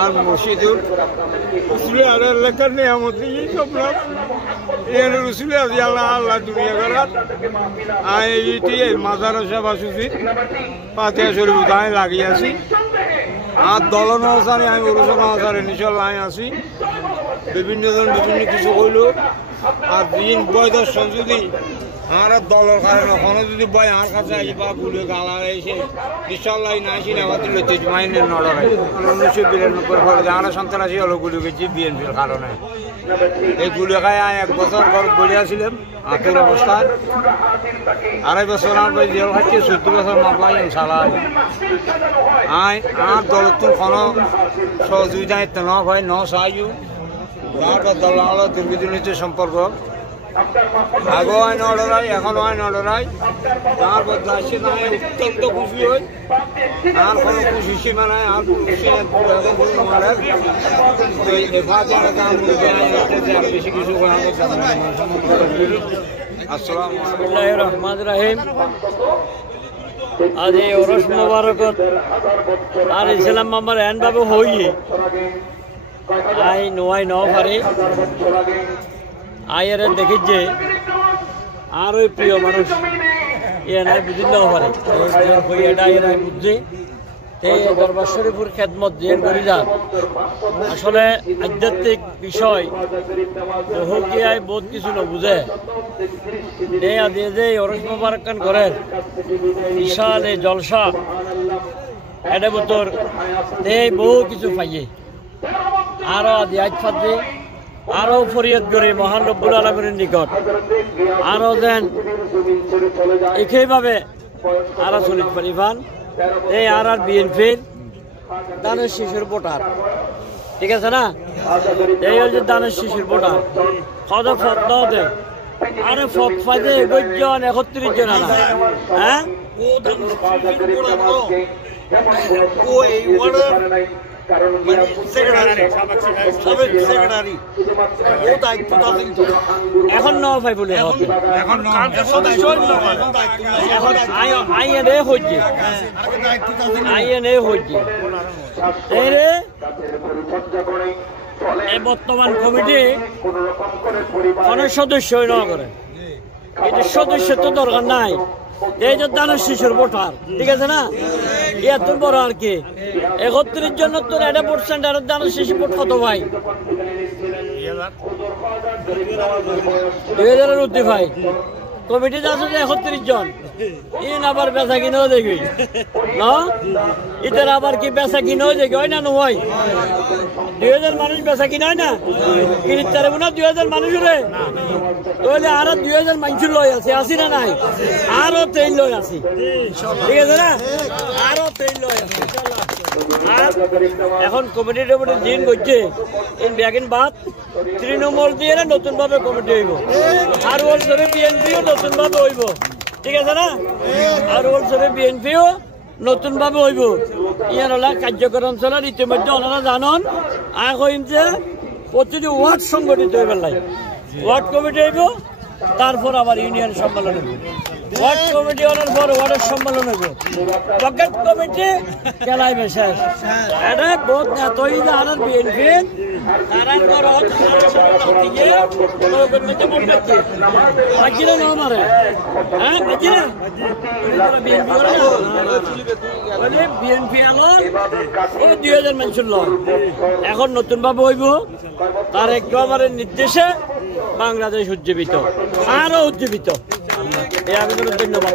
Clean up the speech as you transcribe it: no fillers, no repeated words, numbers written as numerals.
আর মসজিদুল রসুল আর এলাকার নিয়ামতি সব নাম এখানে রসুল আছে আল্লাহ আল্লাহ দুনিয়া করার এইটি মাজার সভা সুফি পাতিয়া শরীফ দায় লাগিয়ে আছি আর দলন আসারে আমি ওরসন আসারে ইনশাল্লাহ আমি আছি বিভিন্ন জন বিভিন্ন কিছু হইল আর দিন বয় দর্শন যদি আর দলের কারণে ওখানে যদি বয় আর কাছে আসি বা গুলো গালা এসে ইনশাল্লাহ নাই সিনেমাতে লইতে মাইনের নড়াই 1992 ফলে আর সন্ত্রাসী হলো গুলো গেছি বিএনপির কারণে এই গুলো খায় এক বছর ঘর বলিয়াছিলাম আতুর অবস্থায় 2.5 বছর আর জেল খাচ্ছে 14 বছর মামলা ইনশাল্লাহ আই আর দলতুর কোনো সহযোগিতা ন হয় ন সাহায্য দল দুর্নীতি সম্পর্ক আগেও আইন অর্ডারাই এখনও আইন অর্ডারাই তার মধ্যে আসছে না অত্যন্ত খুশি হই আর কোনো খুশি সীমা নাই আর বেশি কিছু আসসালামুল্লাহ রহমান রাহিম আজ এই ওরস মোবারকত আর ইসলাম আমার এনভাবে হইয়ে আই নোয়াই ন পারে আয়ের দেখি যে আর ওই প্রিয় মানুষ এনাই বুঝি ন পারে এটা এনাই বুঝছে এই দরবার শরীফুর খেদমত যে করি যান আসলে আধ্যাত্মিক বিষয় বহু কি আয় বহুত কিছু নবুঝে দিয়ে যে ওরস মোবারকান করেন বিশাল এই জলসা এটা বতর এই বহু কিছু পাইয়ে আরো আদি আজ ফাঁদে আরো ফরিয়াদ করে মহান রব্বুল আলমের নিকট আরো যেন একইভাবে আরো চলিত পারিবান এই আর বিএনপির দানের শিশুর ভোটার ঠিক আছে না এই হচ্ছে দানের শিশুর ভোটার কত ফদ দে আরে ফদ ফাইদে 21 জন 31 জন আনা হ্যাঁ এখন ন ভাই বলে এখন আইএনএ হচ্ছে এই বর্তমান কমিটি অনেক সদস্য ন করে এটা সদস্য তো দরকার নাই এই যে দানের শিশুর ভোটার ঠিক আছে না এত বড় আর কি 31 জন তোর 1% আর দানের শিশু ভোট কত ভাই 2000 উঠতে ভাই কমিটি আছে 31 জন ইন আবার বেচা কিনেও দেখবি না ইতার আবার কি বেচা কিনেও দেখি হয় না নয় 2000 মানুষ বেচা কিনা হয় না কিনতে পারবো না 2000 মানুষ রে তাহলে আরো 2000 মানুষ লই আছে আসি না নাই আরো 3 লই আছি ঠিক আছে না আরো 3 লই আছে আর এখন কমিটির উপরে দিন করছে ইন ব্যাগিন বাদ তৃণমূল দিয়ে নতুন ভাবে কমিটি হইব আর ওর সবে বিএনপিও নতুন ভাবে হইব ঠিক আছে না আর ওর সবে বিএনপিও নতুন ভাবে হইব ইয়ার হলা কার্যক্রম চলার ইতিমধ্যে ওনারা জানন আগ হইছে প্রতিটি ওয়ার্ড সংগঠিত হইবার লাগে ওয়ার্ড কমিটি হইব তারপর আবার ইউনিয়ন সম্মেলন হইব ওয়ার্ড কমিটি হওয়ার পর ওয়ার্ডের সম্মেলন হইব পকেট কমিটি খেলাই শেষ এটা বহুত তৈরি আর বিএনপি তারাই করত দিয়ে কমিটি মন্ডপকে বাকিরা না মারে হ্যাঁ বাকিরা বিএনপি মানে বিএনপি আলো ও 2000 মানুষ লয় এখন নতুন ভাবে হইব তার একেবারে নির্দেশে বাংলাদেশ উজ্জীবিত আরো উজ্জীবিত এই আবেদনের ধন্যবাদ।